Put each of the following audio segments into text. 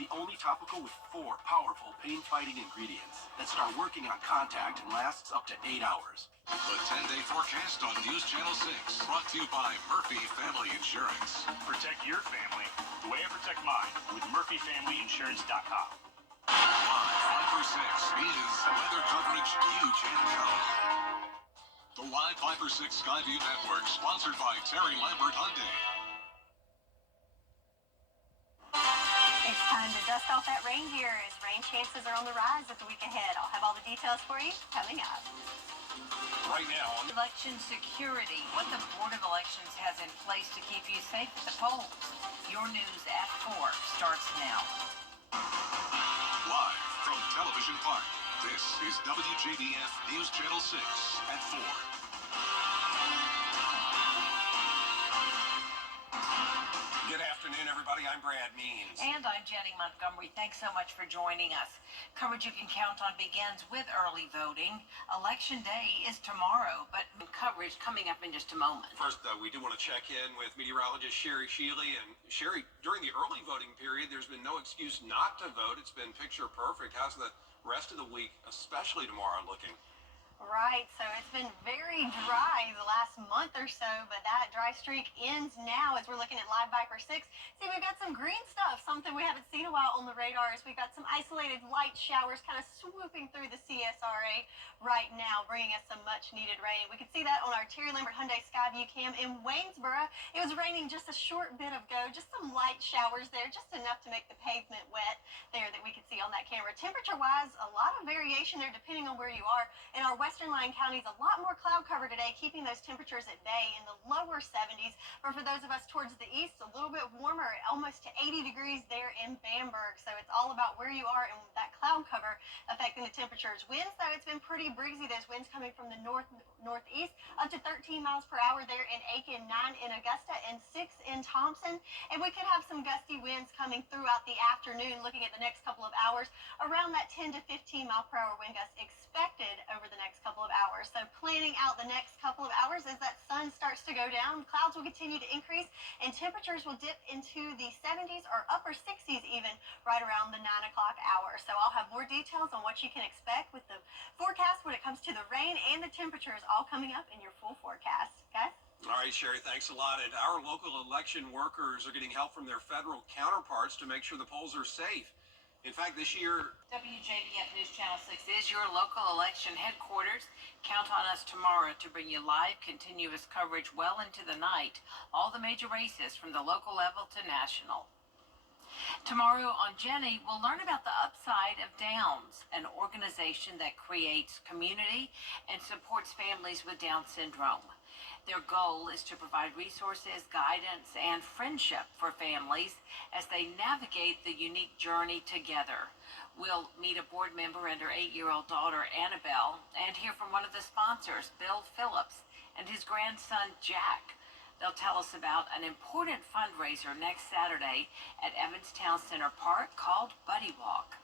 the only topical with 4 powerful pain-fighting ingredients that start working on contact and lasts up to 8 hours. The 10-day forecast on News Channel 6, brought to you by Murphy Family Insurance. Protect your family the way I protect mine with MurphyFamilyInsurance.com. Live 5 for 6 is weather coverage you can count on. The Live 5 for 6 Skyview Network, sponsored by Terry Lambert Hyundai. It's time to dust off that rain gear as rain chances are on the rise at the week ahead. I'll have all the details for you coming up. Right now, election security, what the Board of Elections has in place to keep you safe at the polls. Your news at 4 starts now. Live from Television Park, this is WJBF News Channel 6 at 4. Good afternoon, everybody. I'm Brad Means. And I'm Jenny Montgomery. Thanks so much for joining us. Coverage you can count on begins with early voting. Election day is tomorrow, but coverage coming up in just a moment. First, we do want to check in with meteorologist Sherry Sheely. And Sherry, during the early voting period, there's been no excuse not to vote. It's been picture perfect. How's the rest of the week, especially tomorrow, looking? Right, so it's been very dry the last month or so, but that dry streak ends now as we're looking at Live Viper 6. See, we've got some green stuff, something we haven't seen a while on the radars. We've got some isolated light showers kind of swooping through the CSRA right now, bringing us some much-needed rain. We can see that on our Terry Lambert Hyundai Skyview cam in Waynesboro. It was raining just a short bit ago, just some light showers there, just enough to make the pavement wet there that we could see on that camera. Temperature-wise, a lot of variation there depending on where you are. In our western line counties, a lot more cloud cover today, keeping those temperatures at bay in the lower 70s. But for those of us towards the east, a little bit warmer, almost to 80 degrees there in Bamberg. So it's all about where you are and that cloud cover affecting the temperatures. Winds, though, it's been pretty breezy. Those winds coming from the northeast, up to 13 miles per hour there in Aiken, 9 in Augusta, and 6 in Thompson. And we could have some gusty winds coming throughout the afternoon, looking at the next couple of hours, around that 10 to 15 mile per hour wind gust expected over the next couple of hours. So planning out the next couple of hours as that sun starts to go down, clouds will continue to increase and temperatures will dip into the 70s or upper 60s even right around the 9 o'clock hour. So I'll have more details on what you can expect with the forecast when it comes to the rain and the temperatures all coming up in your full forecast. Guys? All right, Sherry, thanks a lot. And our local election workers are getting help from their federal counterparts to make sure the polls are safe. In fact, this year, WJBF News Channel 6 is your local election headquarters. Count on us tomorrow to bring you live, continuous coverage well into the night. All the major races from the local level to national. Tomorrow on Jenny, we'll learn about the upside of Downs, an organization that creates community and supports families with Down syndrome. Their goal is to provide resources, guidance, and friendship for families as they navigate the unique journey together. We'll meet a board member and her 8-year-old daughter, Annabelle, and hear from one of the sponsors, Bill Phillips, and his grandson, Jack. They'll tell us about an important fundraiser next Saturday at Evanstown Center Park called Buddy Walk.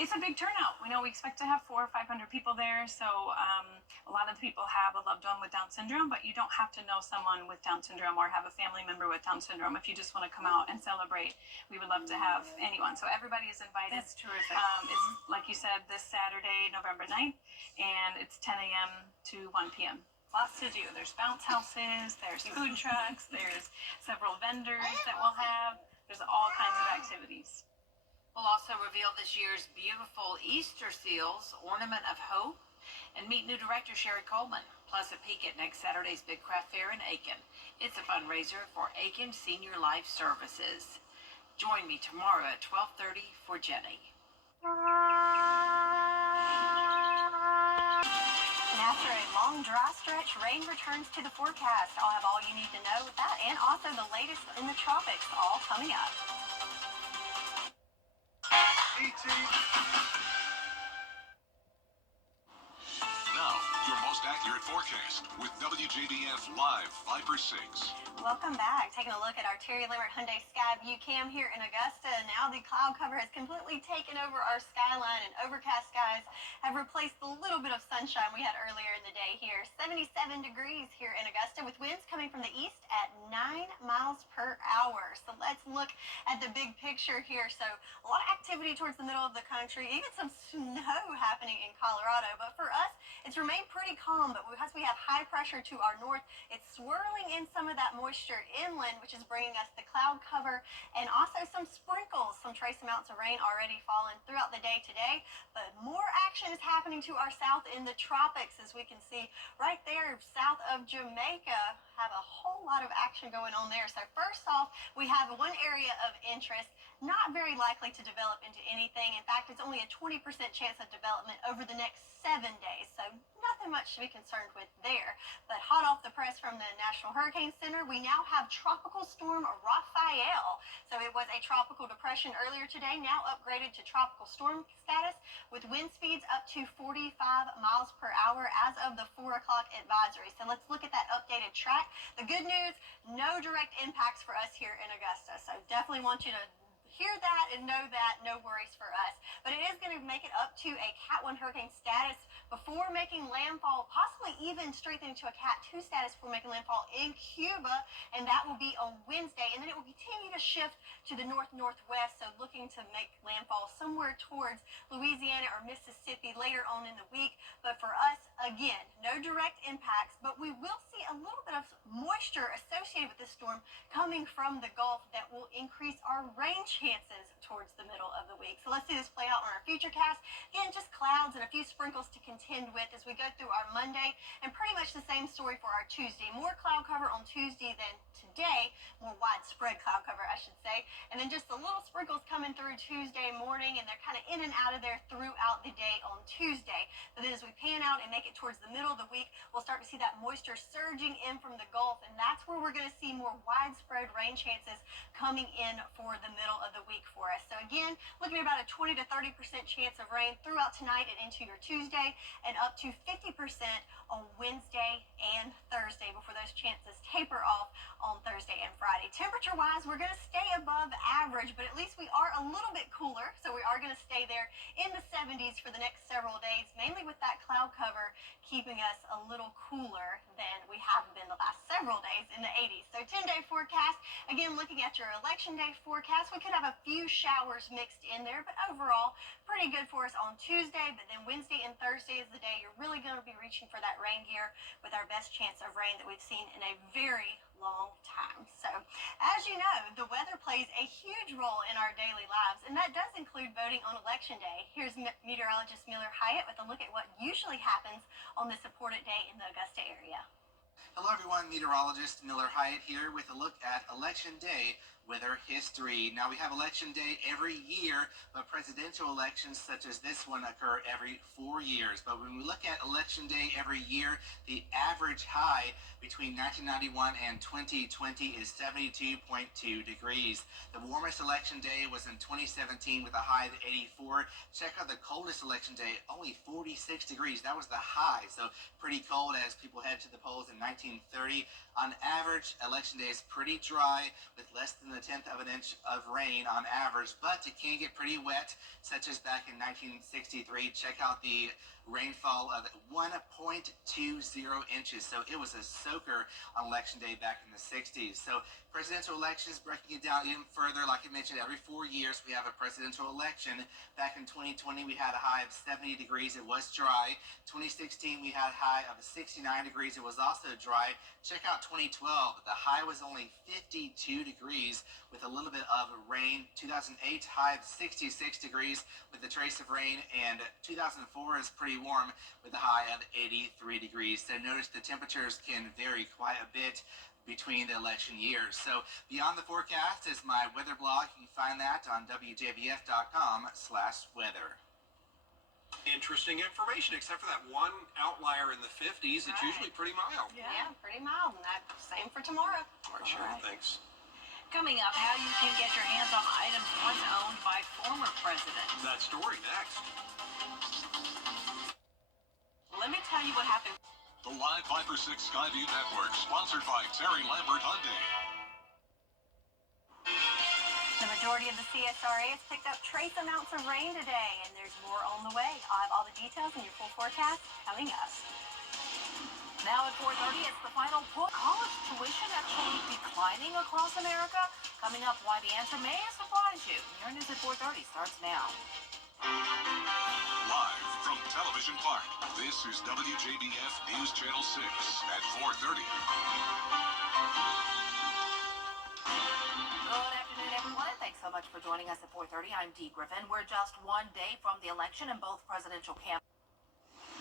It's a big turnout. We know we expect to have 400 or 500 people there, so a lot of people have a loved one with Down syndrome, but you don't have to know someone with Down syndrome or have a family member with Down syndrome. If you just want to come out and celebrate, we would love to have anyone. So everybody is invited. That's terrific. It's, like you said, this Saturday, November 9th, and it's 10 a.m. to 1 p.m. Lots to do. There's bounce houses, there's food trucks, there's several vendors that we'll have. There's all kinds of activities. We'll also reveal this year's beautiful Easter seals, Ornament of Hope, and meet new director Sherry Coleman, plus a peek at next Saturday's Big Craft Fair in Aiken. It's a fundraiser for Aiken Senior Life Services. Join me tomorrow at 12:30 for Jenny. And after a long dry stretch, rain returns to the forecast. I'll have all you need to know with that and also the latest in the tropics all coming up. Now, your most accurate forecast. forecast with WJBF Live 5/6. Welcome back. Taking a look at our Terry Lambert Hyundai Skyview cam here in Augusta. Now the cloud cover has completely taken over our skyline, and overcast skies have replaced the little bit of sunshine we had earlier in the day here. 77 degrees here in Augusta with winds coming from the east at 9 miles per hour. So let's look at the big picture here. So a lot of activity towards the middle of the country, even some snow happening in Colorado. But for us, it's remained pretty calm. But because we have high pressure to our north, it's swirling in some of that moisture inland, which is bringing us the cloud cover and also some sprinkles, some trace amounts of rain already falling throughout the day today. But more action is happening to our south in the tropics, as we can see right there south of Jamaica. Have a whole lot of action going on there. So first off, we have one area of interest, not very likely to develop into anything. In fact, it's only a 20% chance of development over the next 7 days. So nothing much to be concerned with there. But hot off the press from the National Hurricane Center, we now have Tropical Storm Raphael. So it was a tropical depression earlier today, now upgraded to tropical storm status with wind speeds up to 45 miles per hour as of the 4 o'clock advisory. So let's look at that updated track. The good news, no direct impacts for us here in Augusta. So definitely want you to hear that and know that, no worries for us. But it is going to make it up to a Cat 1 hurricane status before making landfall, possibly even strengthening to a Cat 2 status before making landfall in Cuba, and that will be on Wednesday. And then it will continue to shift to the north-northwest, so looking to make landfall somewhere towards Louisiana or Mississippi later on in the week. But for us, again, no direct impacts, but we will see a little bit of moisture associated with this storm coming from the Gulf that will increase our rain chances towards the middle of the week. So let's see this play out on our future cast. Again, just clouds and a few sprinkles to contend with as we go through our Monday, and pretty much the same story for our Tuesday. More cloud cover on Tuesday than today, more widespread cloud cover, I should say, and then just the little sprinkles coming through Tuesday morning, and they're kind of in and out of there throughout the day on Tuesday. But then as we pan out and make it towards the middle of the week, we'll start to see that moisture surging in from the Gulf, and that's where we're going to see more widespread rain chances coming in for the middle of the week for us. So again, looking at about a 20 to 30% chance of rain throughout tonight and into your Tuesday, and up to 50% on Wednesday and Thursday before those chances taper off on Thursday and Friday. Temperature-wise, we're going to stay above average, but at least we are a little bit cooler, so we are going to stay there in the 70s for the next several days, mainly with that cloud cover keeping us a little cooler than we have been the last several days in the 80s. So 10-day forecast, again, looking at your election day forecast, we could have a few showers mixed in there, but overall, pretty good for us on Tuesday. But then Wednesday and Thursday is the day you're really going to be reaching for that rain gear with our best chance of rain that we've seen in a very long time. So as you know, the weather plays a huge role in our daily lives, and that does include voting on election day. Here's meteorologist Miller Hyatt with a look at what usually happens on this important day in the Augusta area. Hello everyone, meteorologist Miller Hyatt here with a look at Election Day weather history. Now we have Election Day every year, but presidential elections such as this one occur every 4 years. But when we look at Election Day every year, the average high between 1991 and 2020 is 72.2 degrees. The warmest election day was in 2017 with a high of 84. Check out the coldest election day, only 46 degrees. That was the high, so pretty cold as people head to the polls in 1930. On average, election day is pretty dry with less than a tenth of an inch of rain on average, but it can get pretty wet, such as back in 1963. Check out the rainfall of 1.20 inches. So it was a soaker on election day back in the 60s. So presidential elections, breaking it down even further, like I mentioned, every 4 years we have a presidential election. Back in 2020, we had a high of 70 degrees. It was dry. 2016, we had a high of 69 degrees. It was also dry. Check out 2012. The high was only 52 degrees with a little bit of rain. 2008, high of 66 degrees with a trace of rain. And 2004 is pretty warm with a high of 83 degrees. So notice the temperatures can vary quite a bit between the election years. So beyond the forecast is my weather blog. You can find that on WJBF.com/weather. Interesting information, except for that one outlier in the 50s. It's Right. usually pretty mild. Yeah, pretty mild, and that same for tomorrow. All right, Sherry, thanks. Coming up, how you can get your hands on items once owned by former presidents. That story next. Let me tell you what happened. The Live 5 for 6 Skyview Network, sponsored by Terry Lambert Hyundai. The majority of the CSRA has picked up trace amounts of rain today, and there's more on the way. I'll have all the details in your full forecast coming up. Now at 4:30, it's the final push. College tuition actually declining across America? Coming up, why the answer may surprise you. Your news at 4:30 starts now. Live from Television Park, this is WJBF News Channel 6 at 4:30. Good afternoon, everyone. Thanks so much for joining us at 4:30. I'm Dee Griffin. We're just one day from the election in both presidential campaigns.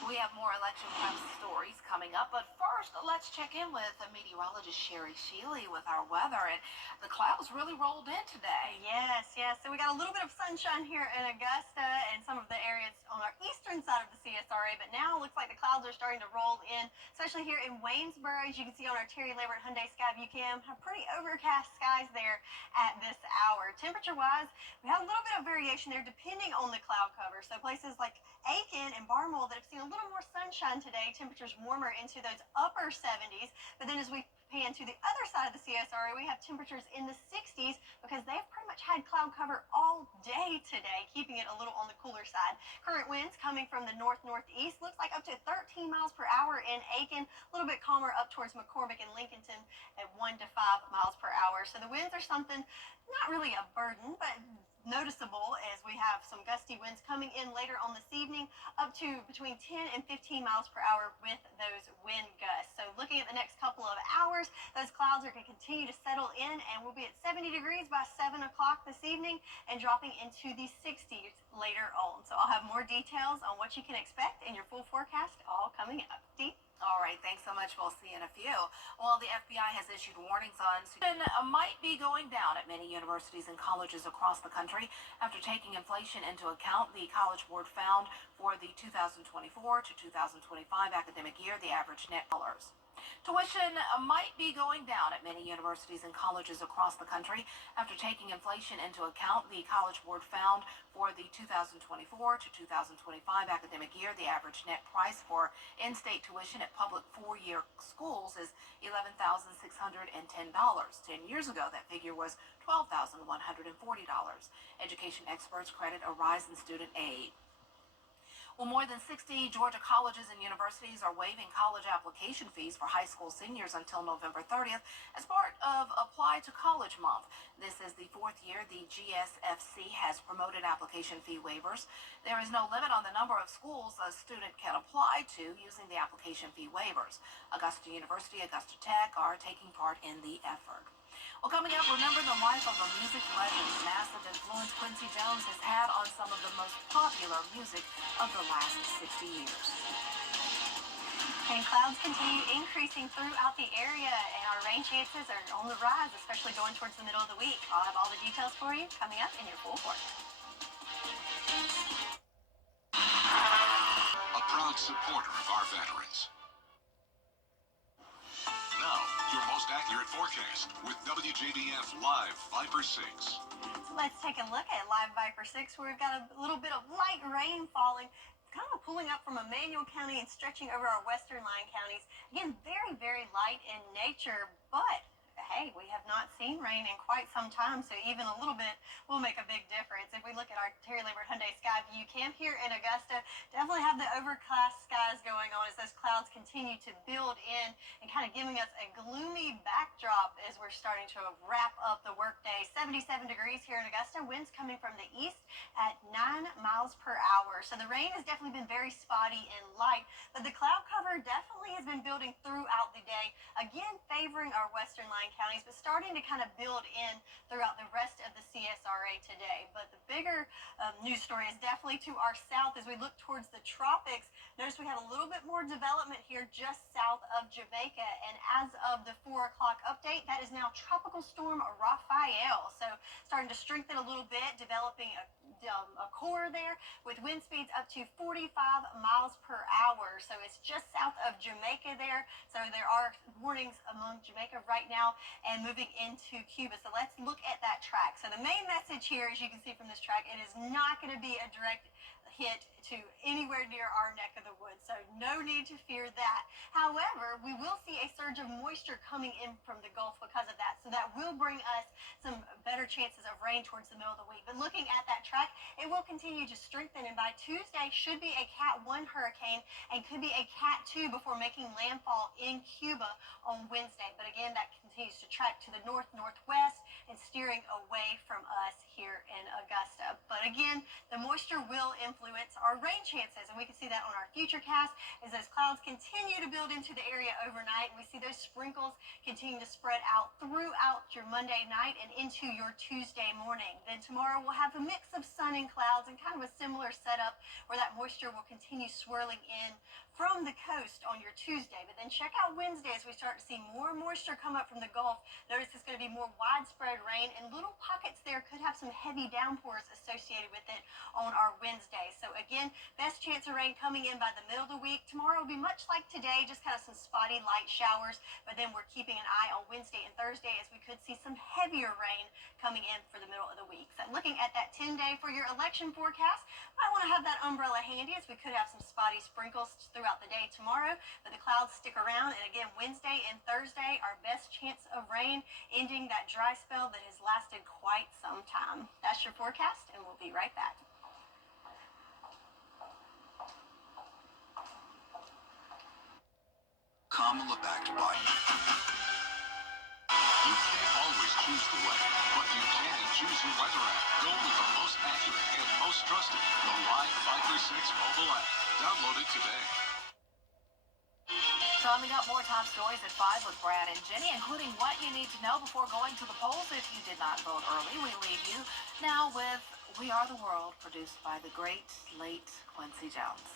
We have more election prep stories coming up, but first, let's check in with meteorologist Sherry Shealy with our weather. And the clouds really rolled in today. Yes. So we got a little bit of sunshine here in Augusta and some of the areas on our eastern side of the CSRA, but now it looks like the clouds are starting to roll in, especially here in Waynesboro. As you can see on our Terry Lambert Hyundai Skyview cam, have pretty overcast skies there at this hour. Temperature-wise, we have a little bit of variation there depending on the cloud cover. So places like Aiken and Barnwell that have seen a little more sunshine today, temperatures warmer into those upper 70s. But then as we pan to the other side of the CSRA, we have temperatures in the 60s because they've pretty much had cloud cover all day today, keeping it a little on the cooler side. Current winds coming from the north-northeast, looks like up to 13 miles per hour in Aiken, a little bit calmer up towards McCormick and Lincolnton at 1 to 5 miles per hour. So the winds are something, not really a burden, but noticeable as we have some gusty winds coming in later on this evening, up to between 10 and 15 miles per hour with those wind gusts. So looking at the next couple of hours, those clouds are going to continue to settle in, and we'll be at 70 degrees by 7 o'clock this evening and dropping into the 60s later on. So I'll have more details on what you can expect in your full forecast all coming up. Dee? All right, thanks so much. We'll see you in a few. Well, the FBI has issued warnings on student might be going down at many universities and colleges across the country after taking inflation into account. The College Board found for the 2024 to 2025 academic year, the average net dollars. Tuition might be going down at many universities and colleges across the country after taking inflation into account. The College Board found for the 2024 to 2025 academic year, the average net price for in-state tuition at public four-year schools is $11,610. 10 years ago, that figure was $12,140. Education experts credit a rise in student aid. Well, more than 60 Georgia colleges and universities are waiving college application fees for high school seniors until November 30th as part of Apply to College Month. This is the fourth year the GSFC has promoted application fee waivers. There is no limit on the number of schools a student can apply to using the application fee waivers. Augusta University, Augusta Tech are taking part in the effort. Well, coming up, remember the life of a music legend. Massive influence Quincy Jones has had on some of the most popular music of the last 60 years. And clouds continue increasing throughout the area, and our rain chances are on the rise, especially going towards the middle of the week. I'll have all the details for you coming up in your full forecast. A proud supporter of our veterans. Now, your most accurate forecast with WJBF Live 5 for 6. So let's take a look at Live Viper 6, where we've got a little bit of light rain falling, kind of pulling up from Emmanuel County and stretching over our western line counties. Again, very, very light in nature, but hey, we have not seen rain in quite some time, so even a little bit will make a big difference. If we look at our Terry Lambert Hyundai Skyview cam here in Augusta, definitely have the overcast skies going on as those clouds continue to build in and kind of giving us a gloomy backdrop as we're starting to wrap up the workday. 77 degrees here in Augusta, winds coming from the east at 9 miles per hour. So the rain has definitely been very spotty and light, but the cloud cover definitely has been building throughout the day, again favoring our western line counties, but starting to kind of build in throughout the rest of the CSRA today. But the bigger news story is definitely to our south as we look towards the tropics. Notice we have a little bit more development here just south of Jamaica, and as of the 4 o'clock update, that is now Tropical Storm Raphael. So starting to strengthen a little bit, developing a core there with wind speeds up to 45 miles per hour. So it's just south of Jamaica there. So there are warnings among Jamaica right now and moving into Cuba. So let's look at that track. So the main message here, as you can see from this track, it is not going to be a direct hit to anywhere near our neck of the woods, so no need to fear that. However, we will see a surge of moisture coming in from the Gulf because of that, so that will bring us some better chances of rain towards the middle of the week. But looking at that track, it will continue to strengthen, and by Tuesday should be a Cat 1 hurricane and could be a Cat 2 before making landfall in Cuba on Wednesday. But again, that continues to track to the north-northwest and steering away from us here in Augusta. But again, the moisture will influence our rain chances, and we can see that on our futurecast as those clouds continue to build into the area overnight, and we see those sprinkles continue to spread out throughout your Monday night and into your Tuesday morning. Then tomorrow we'll have a mix of sun and clouds and kind of a similar setup where that moisture will continue swirling in from the coast on your Tuesday. But then check out Wednesday as we start to see more moisture come up from the Gulf. Notice it's going to be more widespread rain, and little pockets there could have some heavy downpours associated with it on our Wednesday. So again, best chance of rain coming in by the middle of the week. Tomorrow will be much like today, just kind of some spotty light showers, but then we're keeping an eye on Wednesday and Thursday as we could see some heavier rain coming in for the middle of the week. So looking at that 10-day for your election forecast, I want to have that umbrella handy as we could have some spotty sprinkles throughout the day tomorrow, but the clouds stick around. And again, Wednesday and Thursday, our best chance of rain, ending that dry spell that has lasted quite some time. That's your forecast, and we'll be right back. Kamala backed by. You can't always choose the weather, but you can choose your weather app. Go with the most accurate and most trusted, the Live 536 mobile app. Download it today. Coming up, more top stories at 5 with Brad and Jenny, including what you need to know before going to the polls if you did not vote early. We leave you now with We Are the World, produced by the great late Quincy Jones.